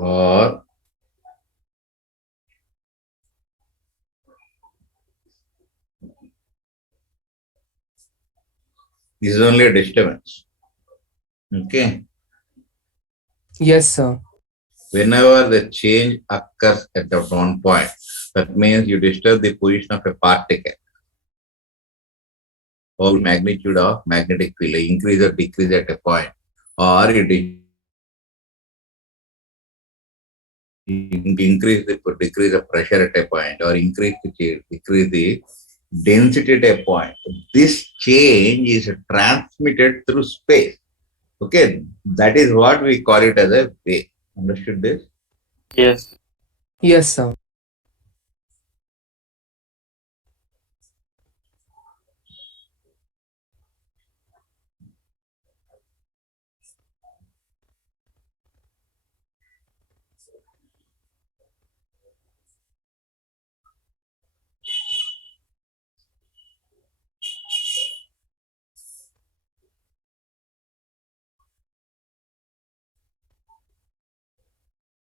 or this is only a disturbance. Okay. Yes, sir. Whenever the change occurs at that one point, that means you disturb the position of a particle or magnitude of magnetic field, increase or decrease at a point, or you increase the decrease the pressure at a point, or decrease the density at a point. This change is transmitted through space. Okay, that is what we call it as a wave. Understood this? Yes. Yes, sir.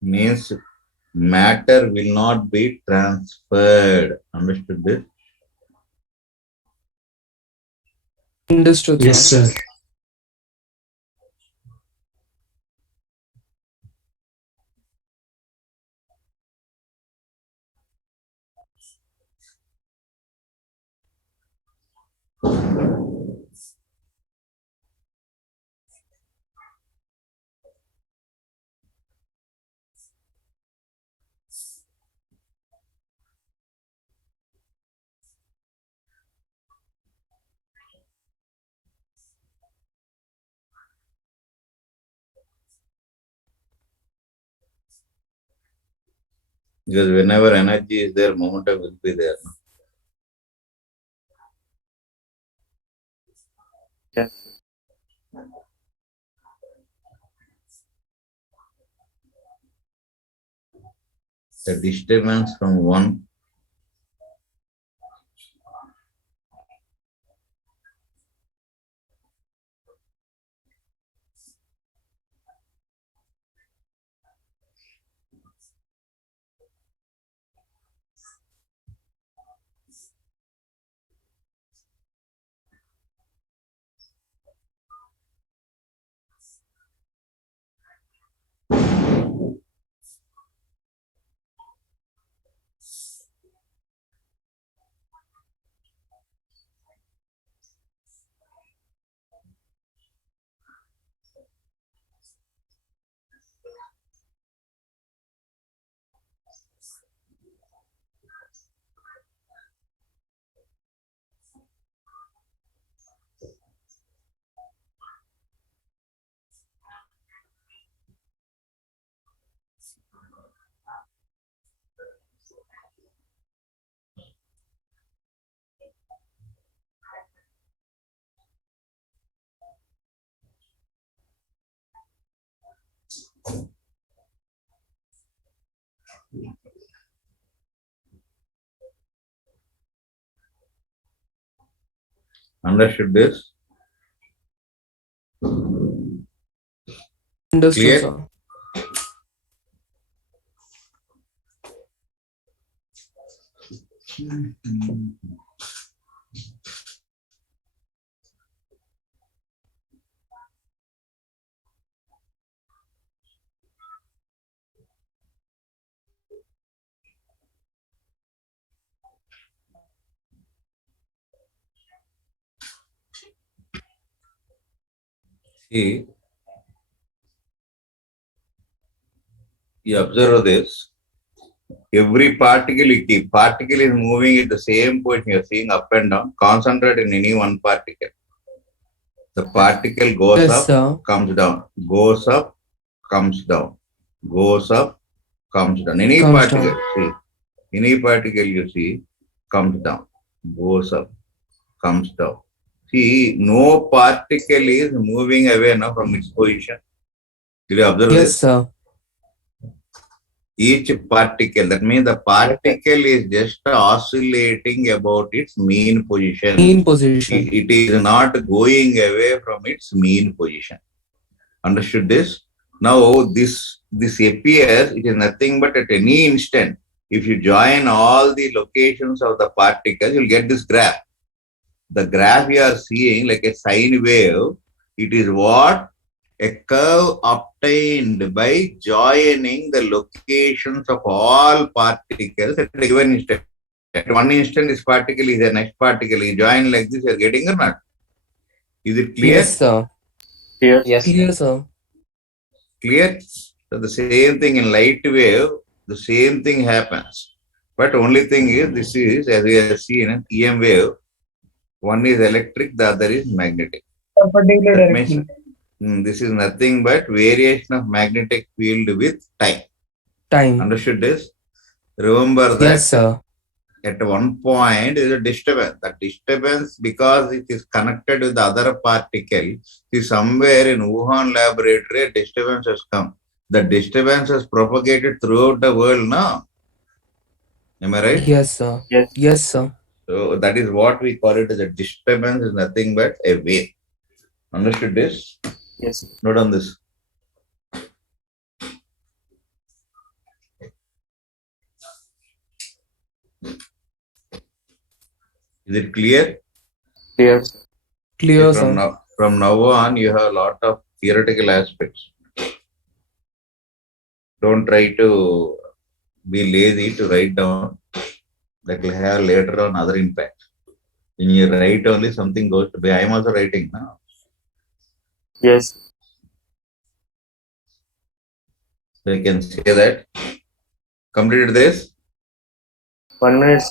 Means matter will not be transferred. Understood this? Understood, Yes, sir. sir. Because whenever energy is there, momentum will be there. Yes. The disturbance from one understood this? Understood, Clear? sir. See, you observe this. Every particle is moving at the same point. You are seeing up and down. Concentrate in any one particle. The particle goes Yes, up, sir. comes down, goes up, comes down, goes up, comes down. Any Comes particle, down. see, any particle you see comes down, goes up, comes down. See, no particle is moving away now from its position. Did you observe Yes, this? sir. Each particle, that means the particle is just oscillating about its mean position. In position. It is not going away from its mean position. Understood this? Now this appears, it is nothing but at any instant. If you join all the locations of the particles, you'll get this graph. The graph you are seeing like a sine wave, it is what? A curve obtained by joining the locations of all particles at a given instant. At one instant, this particle is the next particle. You join like this, you are getting or not? Is it clear? Yes, sir. Clear. Yes. Clear, sir. Clear? So the same thing in light wave, the same thing happens. But only thing is, this is, as we have seen, an EM wave. One is electric, the other is magnetic. Perpendicular That means direction. this is nothing but variation of magnetic field with time. Time. Understood this? Remember that Yes, sir. at one point there is a disturbance. That disturbance, because it is connected with the other particle, is somewhere in Wuhan laboratory, a disturbance has come. The disturbance has propagated throughout the world now. Am I right? Yes, sir. Yes. Yes, sir. So that is what we call it as a disturbance, is nothing but a wave. Understood this? Yes. Note on this. Is it clear? Clear. Clear, from sir. now on, you have a lot of theoretical aspects. Don't try to be lazy to write down. That will have later on other impact. When you write only, something goes to be. I am also writing now. Yes. So you can say that. Completed this. 1 minute.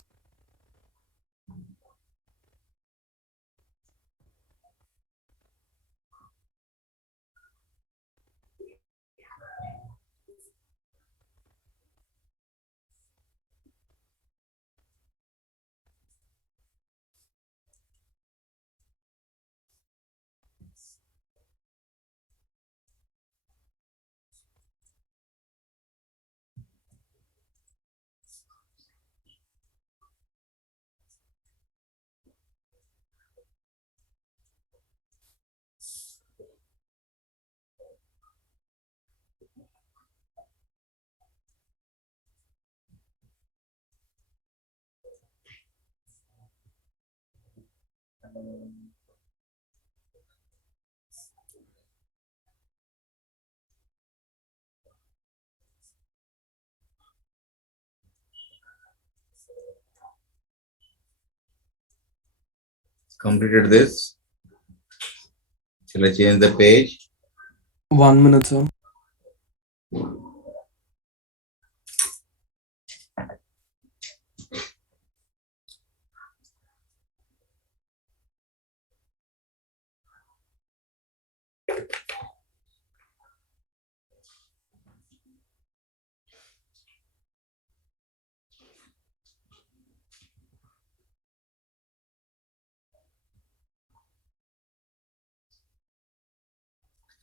Completed this. Shall I change the page? 1 minute, sir.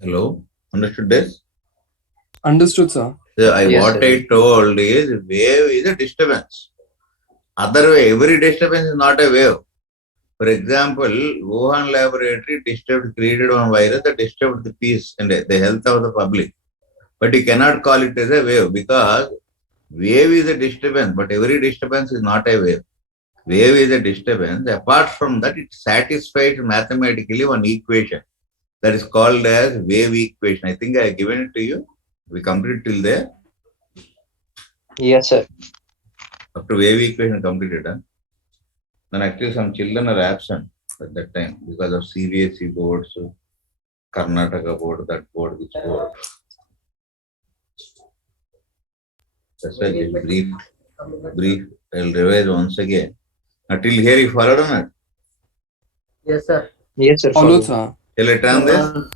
Hello? Understood this? Understood, sir. So Yes, what sir. I told is wave is a disturbance. Otherwise, every disturbance is not a wave. For example, Wuhan laboratory created one virus that disturbed the peace and the health of the public. But you cannot call it as a wave, because wave is a disturbance, but every disturbance is not a wave. Wave is a disturbance. Apart from that, it satisfies mathematically one equation that is called as wave equation. I think I have given it to you. We complete till there. Yes, sir. Up to wave equation completed. Then actually some children are absent at that time because of CBSE boards, Karnataka board, that board, which board. That's why I brief. I'll revise once again. Until here you followed or not? Yes, sir. Yes, sir. Follow, Follow. sir. Shall I turn this?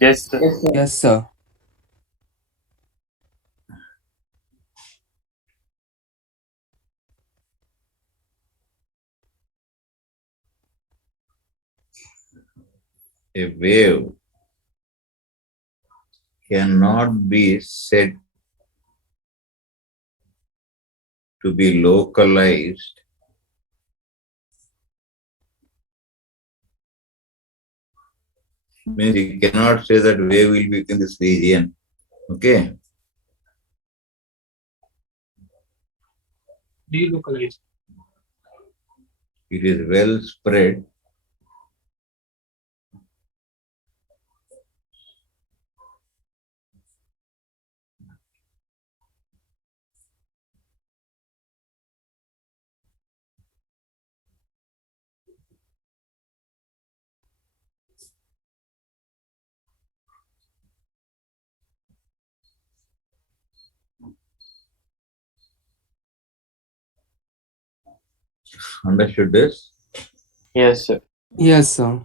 Yes, sir. Yes, sir. Yes, sir. A wave cannot be said to be localized means you cannot say that wave will be within this region. Okay. delocalized. It is well spread. Understood this? Yes, sir. Yes, sir.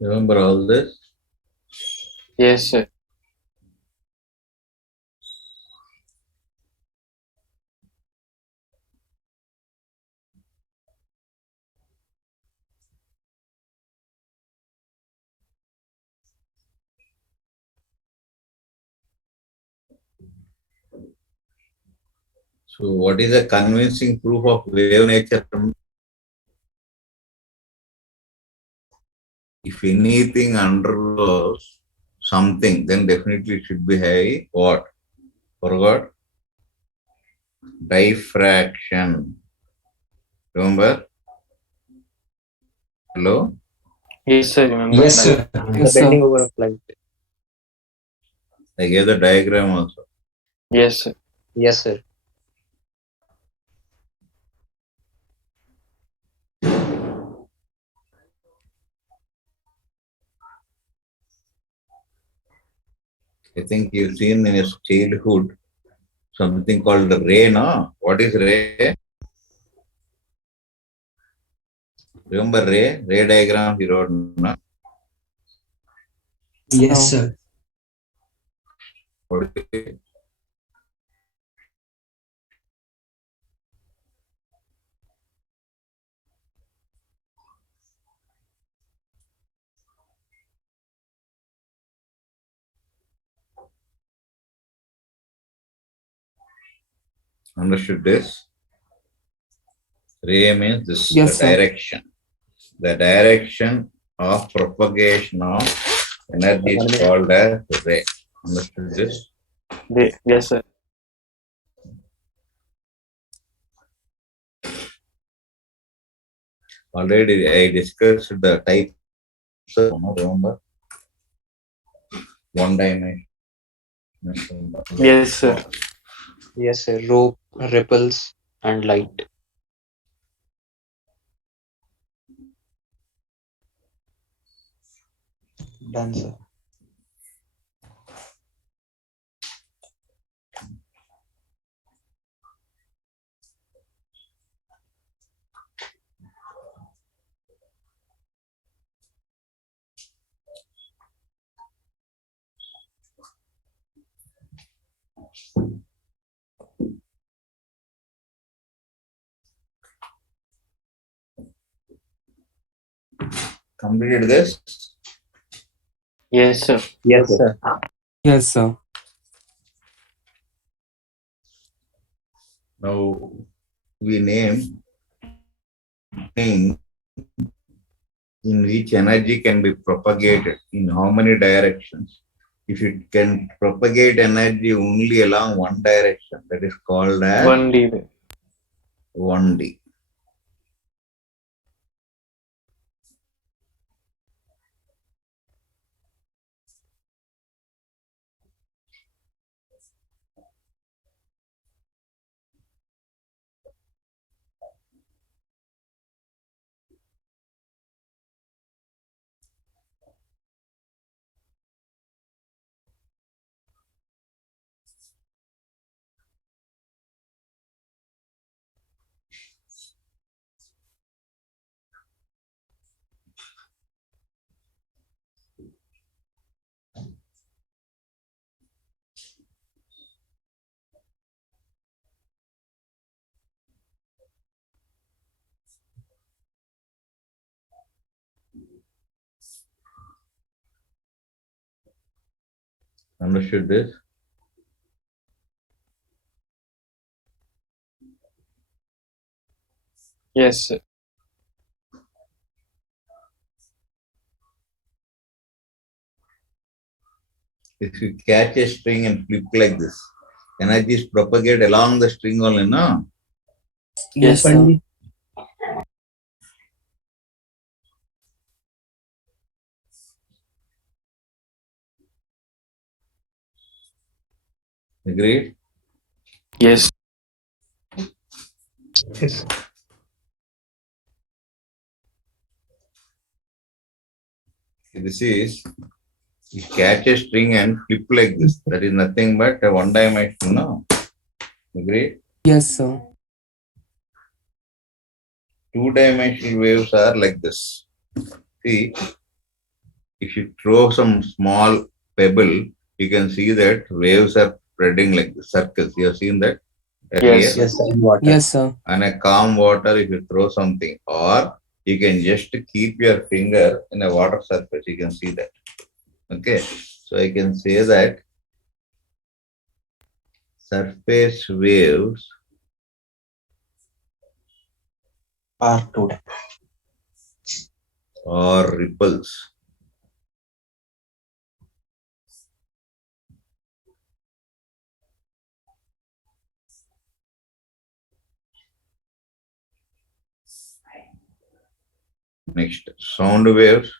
Remember all this? Yes, sir. So, what is a convincing proof of wave nature? If anything undergoes something, then definitely it should be high. What? Forgot? Diffraction. Remember? Hello? Yes, sir. Remember Yes, that. sir. Yes, The sir. bending over of light. I gave the diagram also. Yes, sir. Yes, sir. I think you've seen in your childhood something called the ray, no? What is ray? Remember ray? Ray diagram he wrote, no? Yes, sir. What is it? Understood this? Ray means this the Yes, sir. direction. The direction of propagation of energy is called as ray. Understood this? Yes, sir. Already I discussed the types of, remember? One dimension. Yes, sir. Yes, sir. Rope, ripples, and light. Done, sir. Completed this? Yes, sir. Yes, sir. Yes, sir. Now we name thing in which energy can be propagated in how many directions. If it can propagate energy only along one direction, that is called as 1D. 1D. Understood this? Yes, sir. If you catch a string and flip like this, energies propagate along the string only, no? Yes, sir. Agreed? Yes, Yes. This is, you catch a string and flip like this. That is nothing but a one dimension, no? Agreed? Yes, sir. Two-dimensional waves are like this. See, if you throw some small pebble, you can see that waves are spreading like the circles. You have seen that earlier? Yes. Yes, sir. In water. Yes, sir. On a calm water, if you throw something, or you can just keep your finger in a water surface, you can see that. Okay, so I can say that surface waves R2. or ripples next sound waves.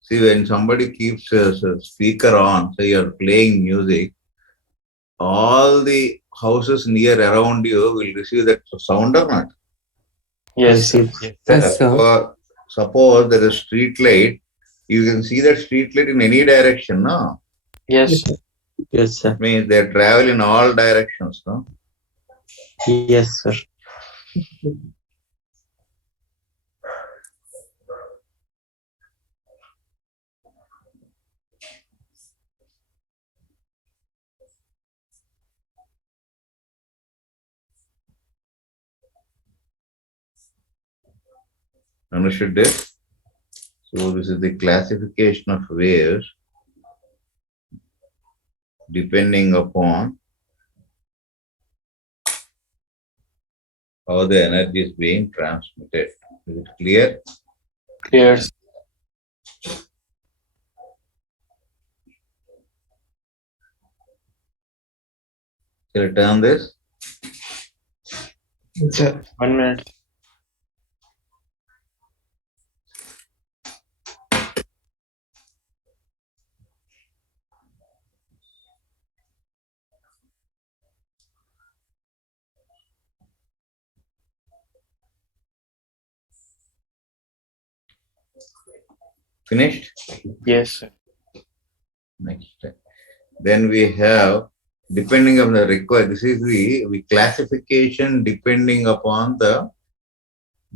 See, when somebody keeps a speaker on, so you're playing music, all the houses near around you will receive that sound or not? Yes, sir. Receives. Yes, sir. Suppose there is a street light, you can see that street light in any direction, no? Yes, sir. Yes, sir. That means they travel in all directions, no? Yes, sir. Understood this? So this is the classification of waves depending upon how the energy is being transmitted. Is it clear? Clear, sir. Shall I turn this? Sir. 1 minute. Finished? Yes, sir. Next. Then we have, depending on the required, this is the classification depending upon the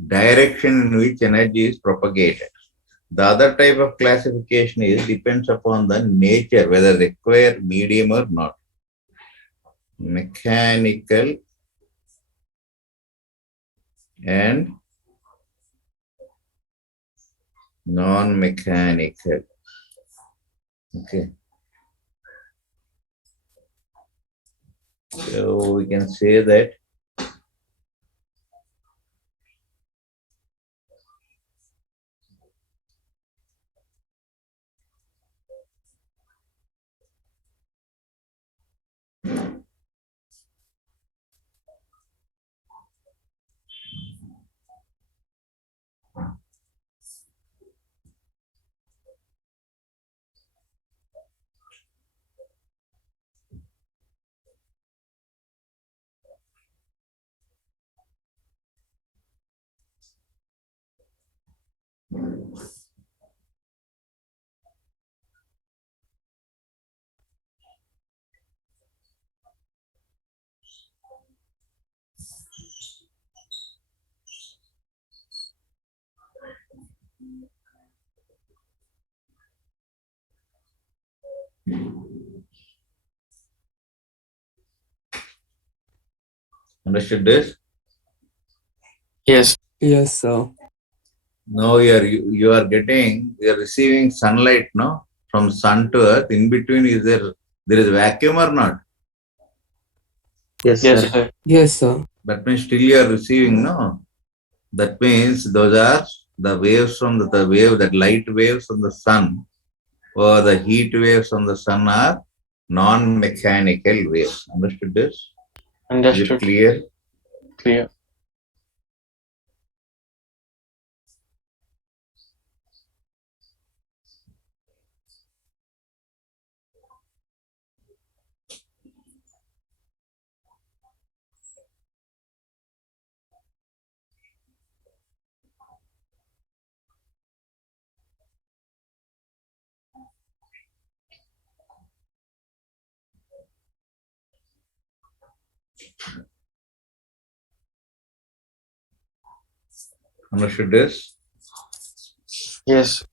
direction in which energy is propagated. The other type of classification is depends upon the nature, whether required medium or not. Mechanical and non-mechanical. Okay. So we can say that understood this. Yes, Yes, sir. Now you are getting, you are receiving sunlight, no, from sun to earth. In between is there There is vacuum or not? Yes, Yes, sir. sir. Yes, sir. That means still you are receiving, no? That means those are the waves from the wave, that light waves from the sun or the heat waves from the sun are non-mechanical waves. Understood this? Is it Understood. clear? Clear. Understood this? Yes.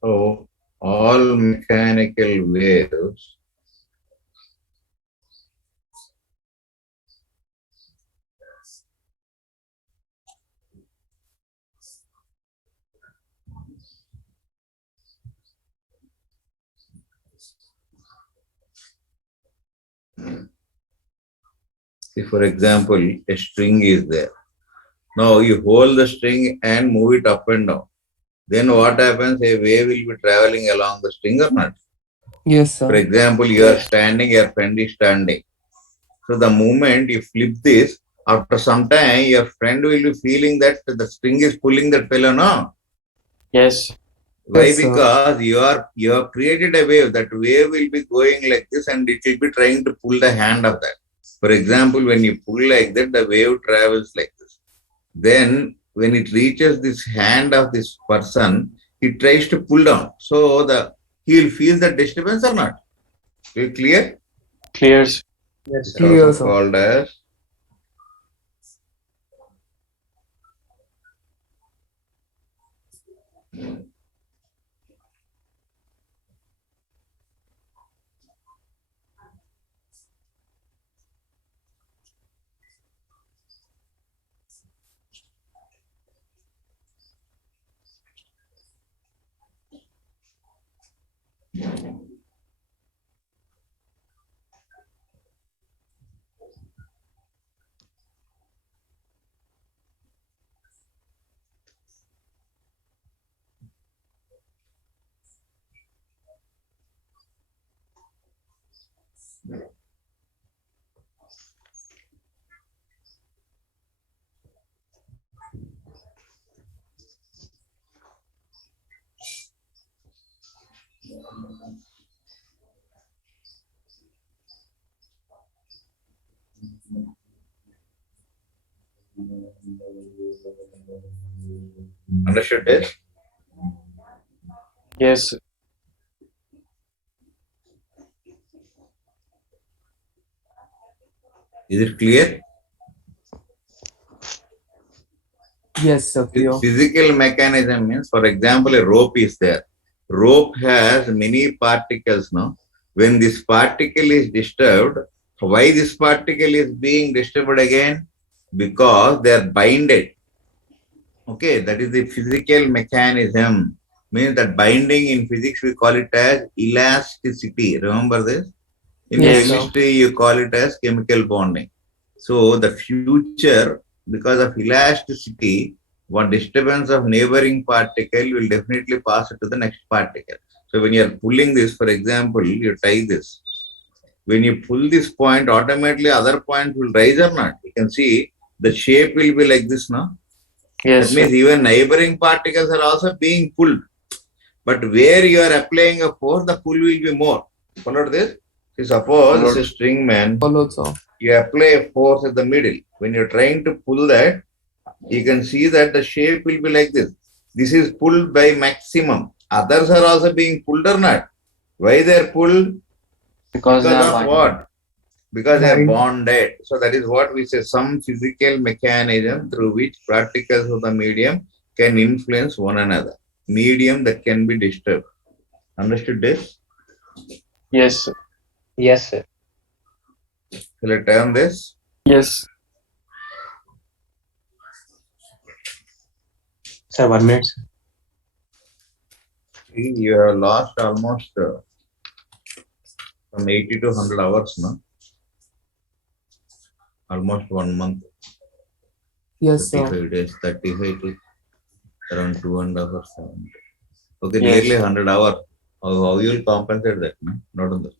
So all mechanical waves see, for example, a string is there. Now you hold the string and move it up and down. Then what happens? A wave will be traveling along the string or not? Yes, For sir. example, you are Yes. standing, your friend is standing. So the moment you flip this, after some time, your friend will be feeling that the string is pulling that fellow, no? Yes. Why? Yes, sir. Because you have created a wave. That wave will be going like this and it will be trying to pull the hand of that. For example, when you pull like that, the wave travels like this. Then when it reaches this hand of this person, it tries to pull down. So he will feel the disturbance or not? Are you clear? Clear. Yes, It's sir. Clear, also sir. called as understood this? Yes. Is it clear? Yes, sir. Clear. Physical mechanism means, for example, a rope is there. Rope has many particles now. When this particle is disturbed, why this particle is being disturbed again? Because they are binded. Okay, that is the physical mechanism. Means that binding in physics we call it as elasticity. Remember this? In Yes, Yes. sir. chemistry you call it as chemical bonding. So the future, because of elasticity, one disturbance of neighboring particle will definitely pass it to the next particle. So when you are pulling this, for example, you tie this. When you pull this point, automatically other points will rise or not. You can see the shape will be like this now. Yes, That sir. means even neighboring particles are also being pulled. But where you are applying a force, the pull will be more. Followed this? See, suppose it's a string man, Followed, sir. you apply a force at the middle. When you're trying to pull that, you can see that the shape will be like this. This is pulled by maximum. Others are also being pulled or not. Why they are pulled? Because they Because are of binding. what? Because they are Bind. bonded. So that is what we say, some physical mechanism through which particles of the medium can influence one another. Medium that can be disturbed. Understood this? Yes, sir. Yes, sir. Shall I turn this? Yes. Sir, 1 minute. See, you have lost almost from 80 to 100 hours, no? Almost 1 month, Yes, sir. 35 days, 35 to around 2.5 hours. Okay, Yes. nearly 100 hours. How you will compensate that? No? Not on the.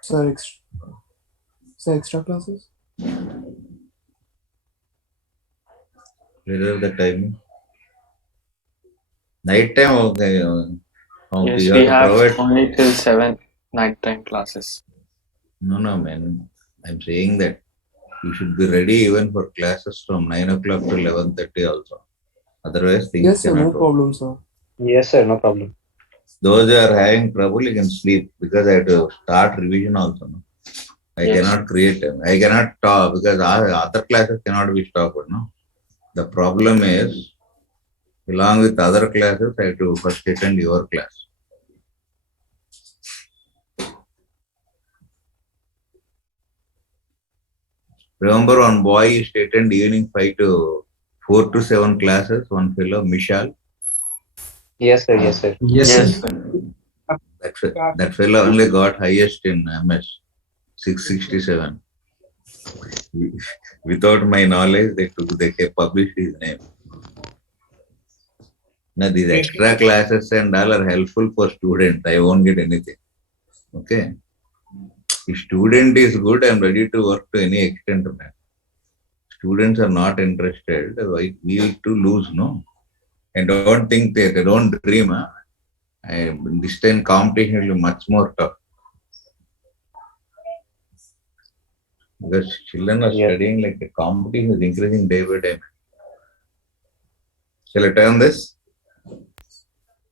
Sir, extra classes? Where the time? Night time, okay. Okay, Yes, you we have to have provide. only till 7 nighttime classes. No, man. I'm saying that you should be ready even for classes from 9 o'clock to 11:30 also. Otherwise, things Yes, sir. No cannot work. problem, sir. Yes, sir. No problem. Those who are having trouble, you can sleep because I have to start revision also. No? I Yes. cannot create them. I cannot talk because other classes cannot be stopped. No? The problem is, along with other classes, I have to first attend your class. Remember, one boy used to attend evening 4 to 7 classes, one fellow, Mishal. Yes, sir. Yes, sir. Yes, sir. That fellow only got highest in MS, 667. Without my knowledge, they published his name. Now, these extra classes and all are helpful for students. I won't get anything. Okay. If student is good, I'm ready to work to any extent. Man. Students are not interested. We need to lose, no? And don't think that they don't dream. Huh? This time competition will be much more tough. Because children are Yeah. studying like the competition is increasing day by day. Shall I turn this?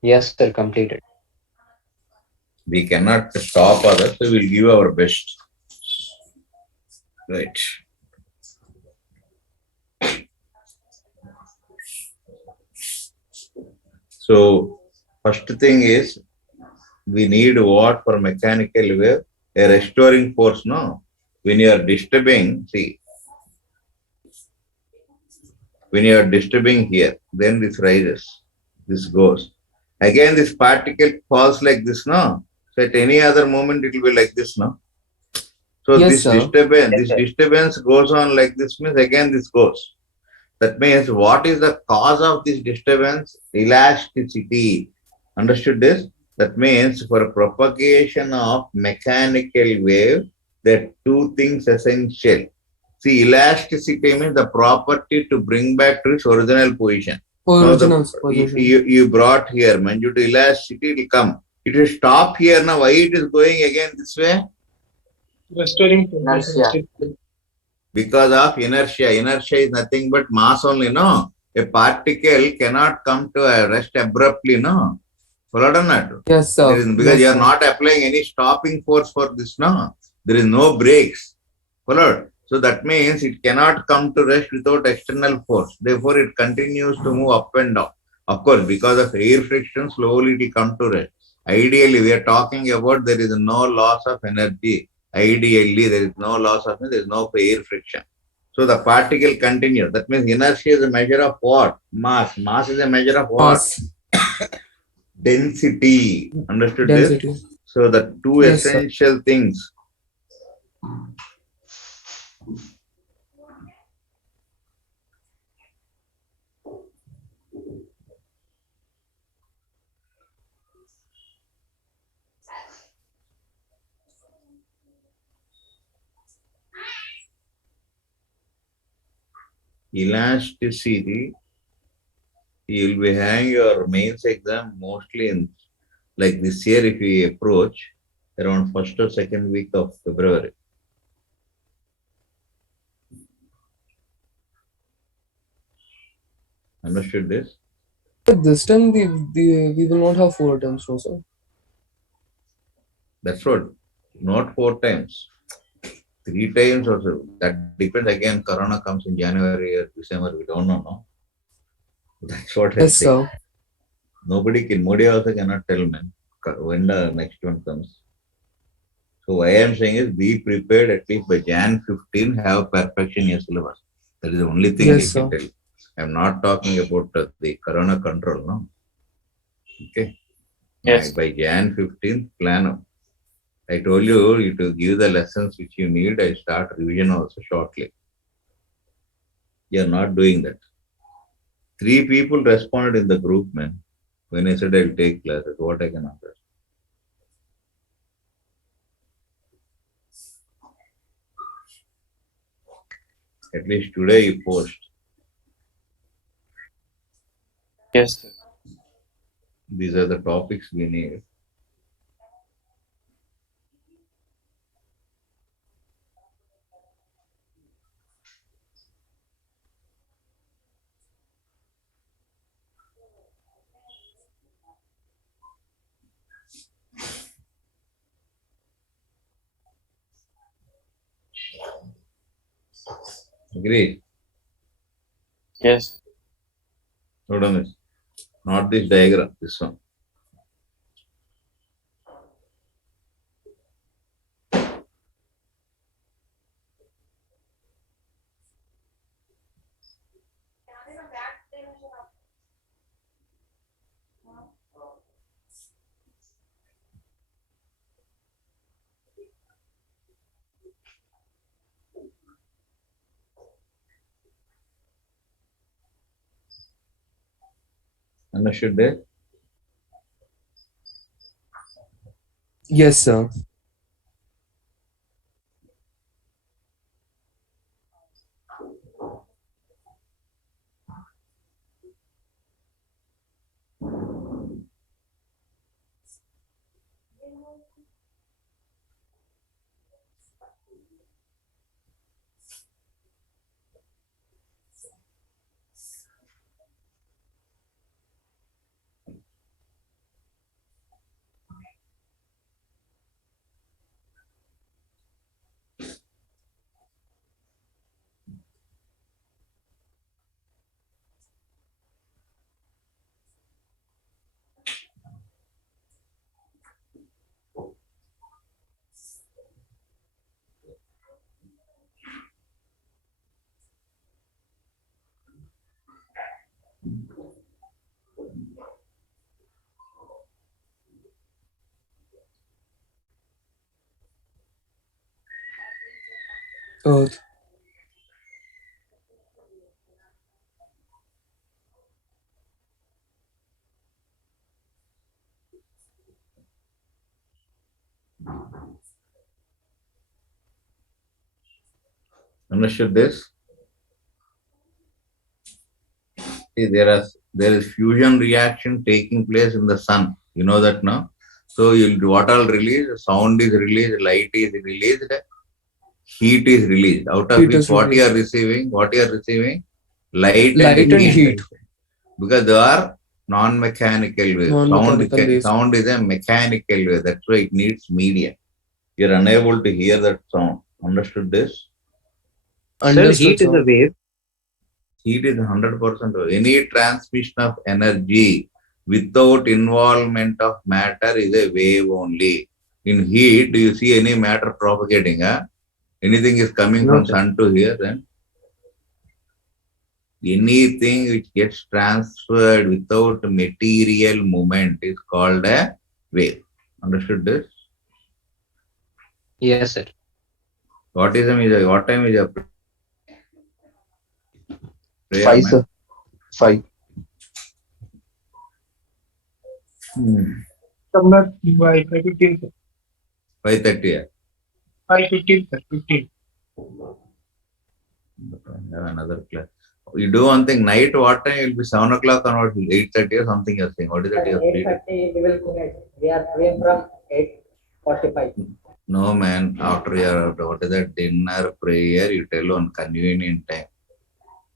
Yes, sir. Completed. We cannot stop others, so we'll give our best. Right. So, first thing is, we need what for mechanical wave? A restoring force, no? When you are disturbing, see, when you are disturbing here, then this rises, this goes. Again, this particle falls like this, no? So at any other moment, it will be like this, no? So Yes, this sir. disturbance goes on like this means again this goes. That means what is the cause of this disturbance? Elasticity. Understood this? That means for propagation of mechanical wave, there are two things essential. See, elasticity means the property to bring back to its original position. Now Original position. you brought here, man, due to elasticity, it will come. It will stop here now. Why it is going again this way? Restoring Inertia. Because of inertia. Inertia is nothing but mass only, no? A particle cannot come to a rest abruptly, no? Followed or not? Yes, sir. Because Yes, you are sir. not applying any stopping force for this, no? There is no brakes. Followed? So that means it cannot come to rest without external force. Therefore, it continues to move up and down. Of course, because of air friction, slowly it will come to rest. Ideally, we are talking about there is no loss of energy. Ideally, there is no loss of energy, there is no air friction. So the particle continues. That means inertia is a measure of what? Mass. Mass is a measure of what? Mass. Density. Understood this? Density. So the two Yes, sir. essential things. Elasticity, you will be having your mains exam mostly in like this year if we approach around first or second week of February. Understood this? But this time we will not have 4 attempts, no, sir. That's what. Not 4 times. 3 times or so. That depends again. Corona comes in January or December. We don't know. No? That's what I Yes, say. sir. Nobody can. Modi also cannot tell man when the next one comes. So why I am saying is be prepared at least by Jan 15. Have perfection in your syllabus. That is the only thing Yes, I can sir. tell. I'm not talking about the corona control, no. Okay. Yes. By Jan 15th, plan up. I told you to give the lessons which you need. I start revision also shortly. You are not doing that. 3 people responded in the group, man. When I said I'll take classes, what I can answer. At least today you post. Yes, sir. These are the topics we need. Agree? Yes. Hold on this. Not this diagram, this one. Understood there? Yes, sir. Earth. Understood this? See, there is fusion reaction taking place in the sun. You know that now? So what all released? Sound is released, light is released, heat is released. Out of Heat which is what you released. are receiving? What you are receiving? Light Light and and heat. heat. Because they are non-mechanical waves. Non-mechanical waves. Sound is a mechanical wave. That's why it needs medium. You're unable to hear that sound. Understood this? Sir, Understood, heat is a sir. wave. Heat is 100% any transmission of energy without involvement of matter is a wave only. In heat, do you see any matter propagating? Anything is coming No, from sir. sun to here, then anything which gets transferred without material movement is called a wave. Understood this? Yes, sir. What time is your prayer, 5, man? sir. 5. Somewhere by 5:15, sir. 5:30. 5:15, sir. 15. I have another class. You do one thing, night what time? It will be 7 o'clock or what? 8:30 or something you're saying. What is that? 8:30 we will finish. We are free from 8:45. No, man. After your, what is that, dinner, prayer, you tell on convenient time.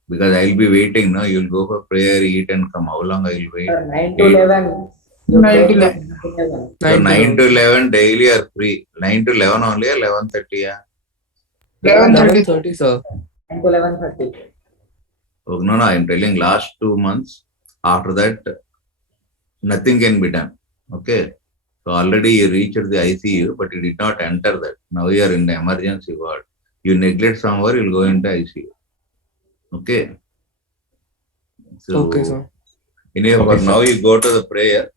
Because I'll be waiting, no? You'll go for prayer, eat and come. How long I'll wait? Sir, 9 to 11. You 9 to take 11. 11. So 9 to 11. 11 daily are free. 9 to 11 only or 11:30? 11:30. 11:30, sir. 9 to 11:30. Oh, no, I'm telling last 2 months. After that, nothing can be done. Okay. So already you reached the ICU, but you did not enter that. Now you are in the emergency ward. You neglect somewhere, you'll go into ICU. Okay. So, Okay, sir. anyway, Okay, for now you go to the prayer.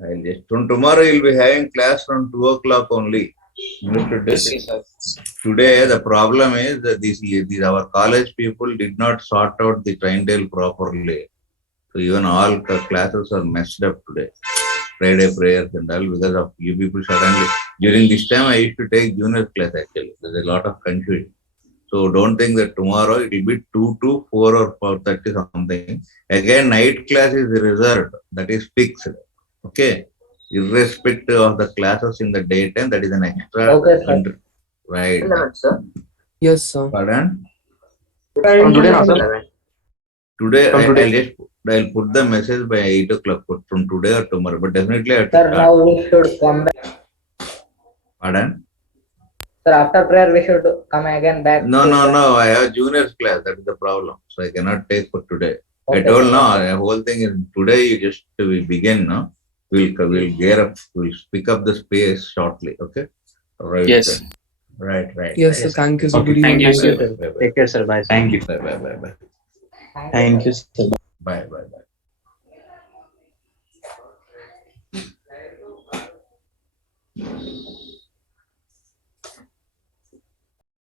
I'll just from tomorrow you'll be having class from 2 o'clock only. Yes, Today the problem is that these our college people did not sort out the timetable properly. So even all the classes are messed up today. Friday prayers and all because of you people suddenly. During this time I used to take junior class actually. There's a lot of confusion. So don't think that tomorrow it will be 2 to 4 or 4:30 something. Again, night class is reserved. That is fixed. Okay. Irrespective of the classes in the daytime, that is an extra. Okay, sir. Right. Yes, sir. Pardon? From today now, sir. Today, From today. I'll put the message by 8 o'clock from today or tomorrow, but definitely at Sir, now we should come back. Pardon? Sir, after prayer we should come again back. No, to no, the- no. I have juniors class. That is the problem. So I cannot take for today. I Okay, told sir. no. The whole thing is today. You just we begin. No, we'll gear up. We'll pick up the space shortly. Okay. Right. Yes. Sir. Right. Right. Yes, sir. Thank you, sir. Okay, Good thank evening. you, sir. Bye. Take care, sir. Bye. Thank you. Bye. Bye. Bye. Bye. Thank you, sir. Bye. Bye. Bye.